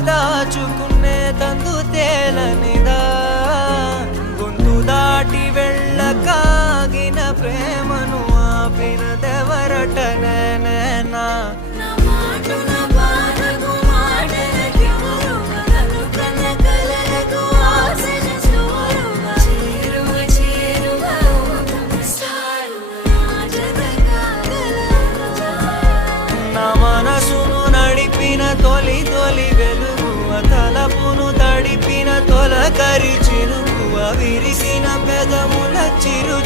దాచుకునే తందు తేలనిదా గొంతు దాటి వెళ్ళకాగిన ప్రేమను ఆపినదెవరట నేనేనా మనసును నడిపిన తొలి తొలి వెలుగువ తలపును తడిపిన తొలకరి చిరుకువ విరిసిన పెదముల చిరు